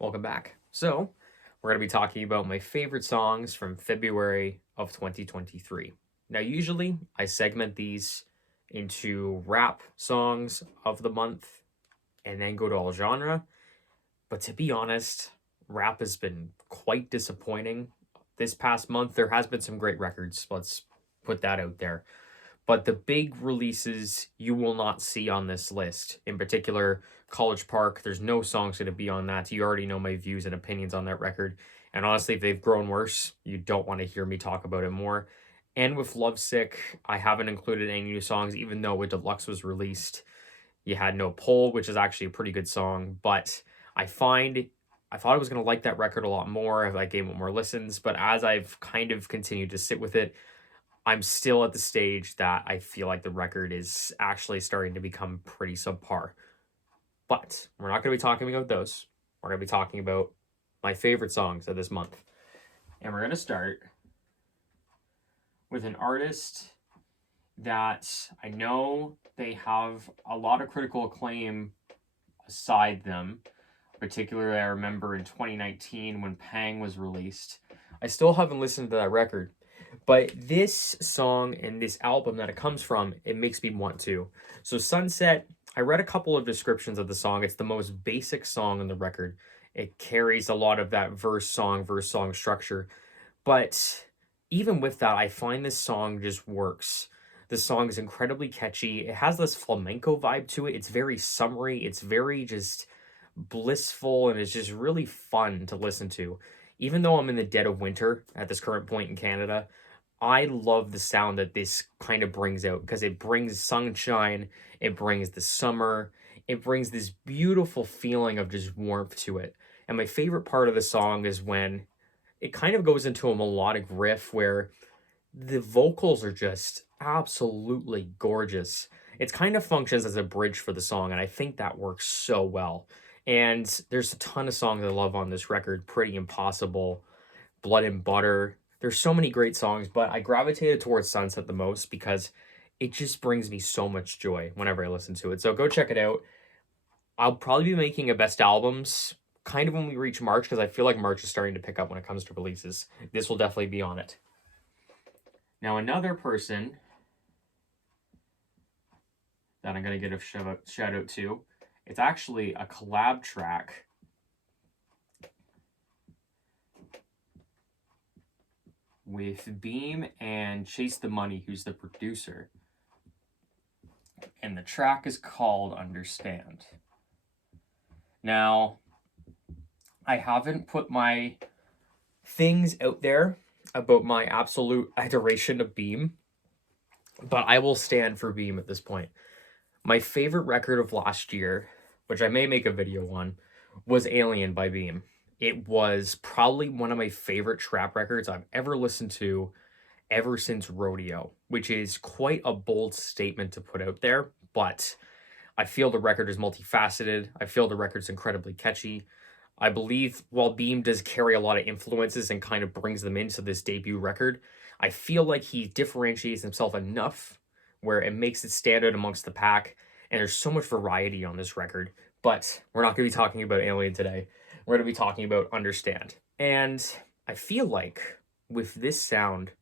Welcome back. So, we're going to be talking about my favorite songs from February of 2023. Now, usually I segment these into rap songs of the month and then go to all genre. But to be honest, rap has been quite disappointing. This past month, there has been some great records. Let's put that out there. But the big releases you will not see on this list. In particular, College Park, there's no songs going to be on that. You already know my views and opinions on that record. And honestly, if they've grown worse, you don't want to hear me talk about it more. And with Lovesick, I haven't included any new songs, even though when Deluxe was released, you had No Pull, which is actually a pretty good song. But I thought I was going to like that record a lot more if I gave it more listens. But as I've kind of continued to sit with it, I'm still at the stage that I feel like the record is actually starting to become pretty subpar. But we're not going to be talking about those. We're going to be talking about my favorite songs of this month. And we're going to start with an artist that I know they have a lot of critical acclaim aside them. Particularly, I remember in 2019 when Pang was released. I still haven't listened to that record. But this song and this album that it comes from, it makes me want to. So Sunset, I read a couple of descriptions of the song. It's the most basic song on the record. It carries a lot of that verse-song structure. But even with that, I find this song just works. The song is incredibly catchy. It has this flamenco vibe to it. It's very summery. It's very just blissful, and it's just really fun to listen to. Even though I'm in the dead of winter at this current point in Canada, I love the sound that this kind of brings out because it brings sunshine, it brings the summer, it brings this beautiful feeling of just warmth to it. And my favorite part of the song is when it kind of goes into a melodic riff where the vocals are just absolutely gorgeous. It kind of functions as a bridge for the song, and I think that works so well. And there's a ton of songs I love on this record. Pretty Impossible, Blood and Butter. There's so many great songs, but I gravitated towards Sunset the most because it just brings me so much joy whenever I listen to it. So go check it out. I'll probably be making a best albums kind of when we reach March because I feel like March is starting to pick up when it comes to releases. This will definitely be on it. Now, another person that I'm going to get a shout out to, it's actually a collab track with Beam and Chase the Money, who's the producer. And the track is called Understand. Now, I haven't put my things out there about my absolute adoration of Beam, but I will stand for Beam at this point. My favorite record of last year, which I may make a video on, was Alien by Beam. It was probably one of my favorite trap records I've ever listened to ever since Rodeo, which is quite a bold statement to put out there, but I feel the record is multifaceted. I feel the record's incredibly catchy. I believe while Beam does carry a lot of influences and kind of brings them into this debut record, I feel like he differentiates himself enough where it makes it stand out amongst the pack, and there's so much variety on this record. But we're not going to be talking about Alien today. We're going to be talking about Understand. And I feel like with this sound,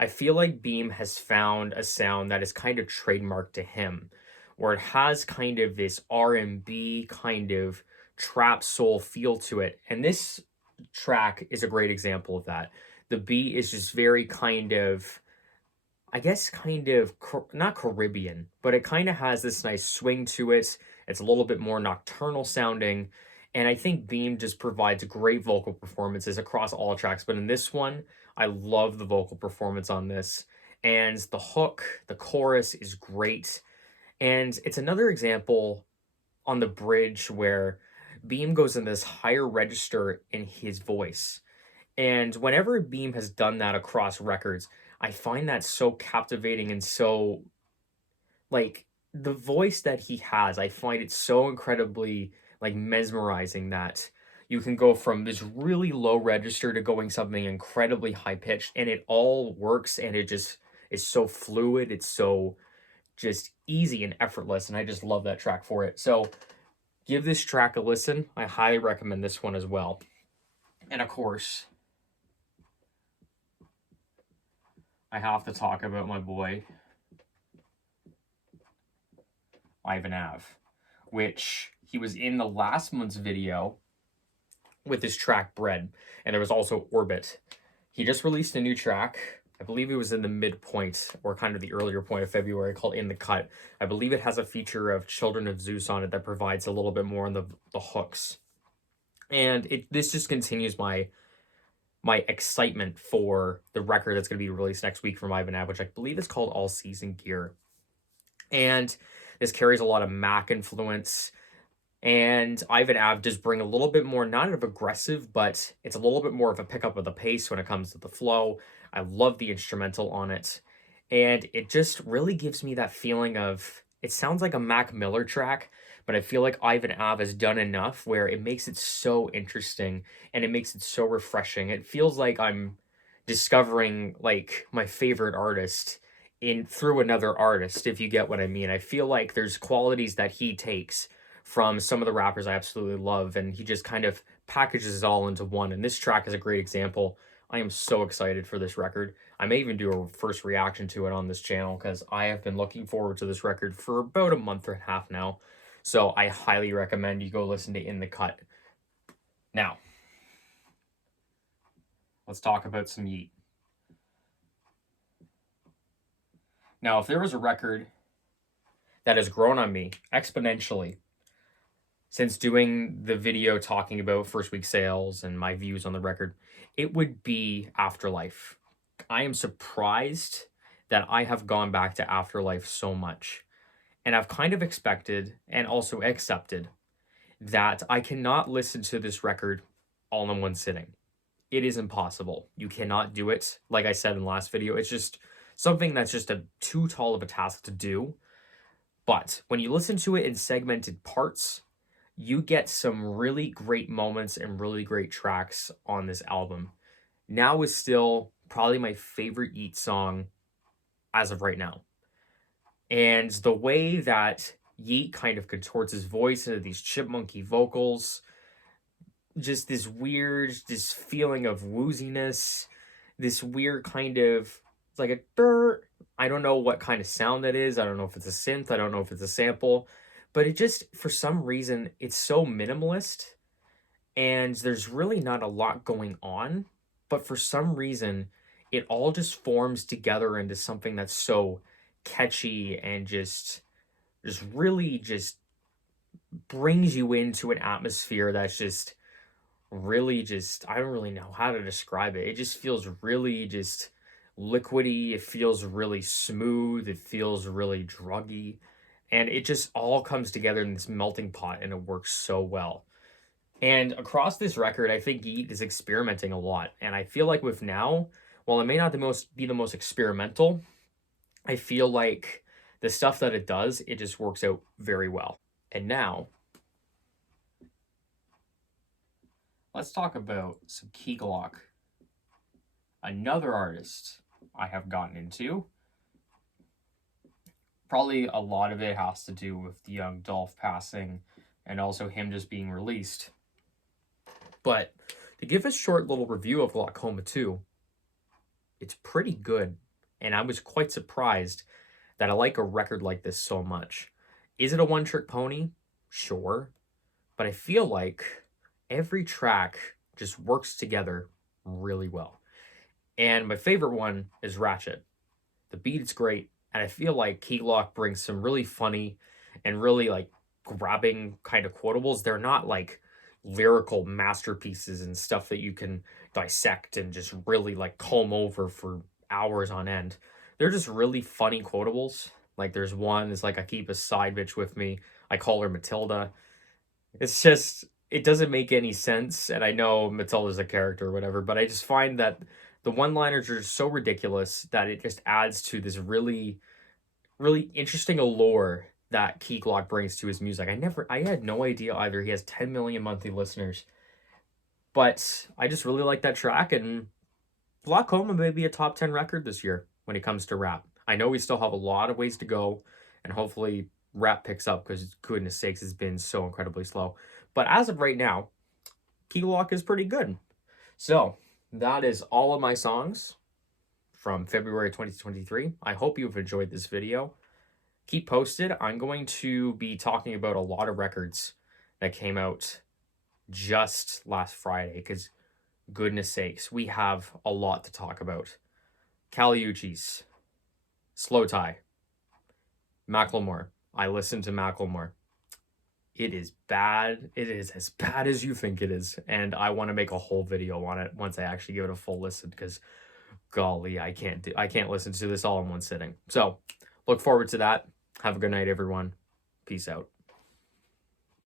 I feel like Beam has found a sound that is kind of trademarked to him, where it has kind of this R&B kind of trap soul feel to it. And this track is a great example of that. The beat is just very kind of, I guess, kind of, not Caribbean, but it kind of has this nice swing to it. It's a little bit more nocturnal sounding. And I think Beam just provides great vocal performances across all tracks. But in this one, I love the vocal performance on this. And the hook, the chorus is great. And it's another example on the bridge where Beam goes in this higher register in his voice. And whenever Beam has done that across records, I find that so captivating and so, like, the voice that he has, I find it so incredibly, like, mesmerizing that you can go from this really low register to going something incredibly high pitched, and it all works, and it just is so fluid. It's so just easy and effortless, and I just love that track for it. So give this track a listen. I highly recommend this one as well. And of course, I have to talk about my boy, Ivan Ave, which he was in the last month's video with his track Bread, and there was also Orbit. He just released a new track. I believe it was in the midpoint or kind of the earlier point of February, called In the Cut. I believe it has a feature of Children of Zeus on it that provides a little bit more on the hooks. And this just continues my excitement for the record that's going to be released next week from Ivan Ave, which I believe is called All Season Gear. And this carries a lot of Mac influence. And Ivan Ave does bring a little bit more, not of aggressive, but it's a little bit more of a pickup of the pace when it comes to the flow. I love the instrumental on it. And it just really gives me that feeling of, it sounds like a Mac Miller track, but I feel like Ivan Ave has done enough where it makes it so interesting and it makes it so refreshing. It feels like I'm discovering like my favorite artist through another artist, if you get what I mean. I feel like there's qualities that he takes from some of the rappers I absolutely love, and he just kind of packages it all into one. And this track is a great example. I am so excited for this record. I may even do a first reaction to it on this channel because I have been looking forward to this record for about a month and a half now. So I highly recommend you go listen to In the Cut. Now, let's talk about some Yeat. Now, if there was a record that has grown on me exponentially since doing the video talking about first week sales and my views on the record, it would be Afterlife. I am surprised that I have gone back to Afterlife so much. And I've kind of expected and also accepted that I cannot listen to this record all in one sitting. It is impossible. You cannot do it. Like I said in the last video, it's just something that's just too tall of a task to do. But when you listen to it in segmented parts, you get some really great moments and really great tracks on this album. Now is still probably my favorite Yeat song as of right now. And the way that Yeat kind of contorts his voice into these chipmunky vocals, just this feeling of wooziness, this weird kind of, it's like a dirt. I don't know what kind of sound that is. I don't know if it's a synth. I don't know if it's a sample. But it just, for some reason, it's so minimalist. And there's really not a lot going on. But for some reason, it all just forms together into something that's so catchy and just really just brings you into an atmosphere that's just really just, I don't really know how to describe it. It just feels really just liquidy. It feels really smooth. It feels really druggy. And it just all comes together in this melting pot, and it works so well. And across this record, I think Yeat is experimenting a lot. And I feel like with now, while it may not be the most experimental, I feel like the stuff that it does, it just works out very well. And now, let's talk about some Key Glock. Another artist I have gotten into. Probably a lot of it has to do with the young Dolph passing and also him just being released. But to give a short little review of Glaucoma 2, it's pretty good. And I was quite surprised that I like a record like this so much. Is it a one-trick pony? Sure. But I feel like every track just works together really well. And my favorite one is Ratchet. The beat is great. And I feel like Key Glock brings some really funny and really like grabbing kind of quotables. They're not like lyrical masterpieces and stuff that you can dissect and just really like comb over for hours on end. They're just really funny quotables. Like there's one, it's like, I keep a side bitch with me. I call her Matilda. It's just, it doesn't make any sense. And I know Matilda's a character or whatever, but I just find that the one-liners are so ridiculous that it just adds to this really, really interesting allure that Key Glock brings to his music. I had no idea either. He has 10 million monthly listeners. But I just really like that track, and Glaucoma may be a top 10 record this year when it comes to rap. I know we still have a lot of ways to go, and hopefully rap picks up, because goodness sakes, it's been so incredibly slow. But as of right now, Key Lock is pretty good. So that is all of my songs from February 2023. I hope you've enjoyed this video. Keep posted. I'm going to be talking about a lot of records that came out just last Friday, because goodness sakes, we have a lot to talk about. Caliucci's, Slow Tie, Macklemore. I listened to Macklemore. It is bad. It is as bad as you think it is. And I want to make a whole video on it once I actually give it a full listen, because golly, I can't listen to this all in one sitting. So look forward to that. Have a good night, everyone. Peace out.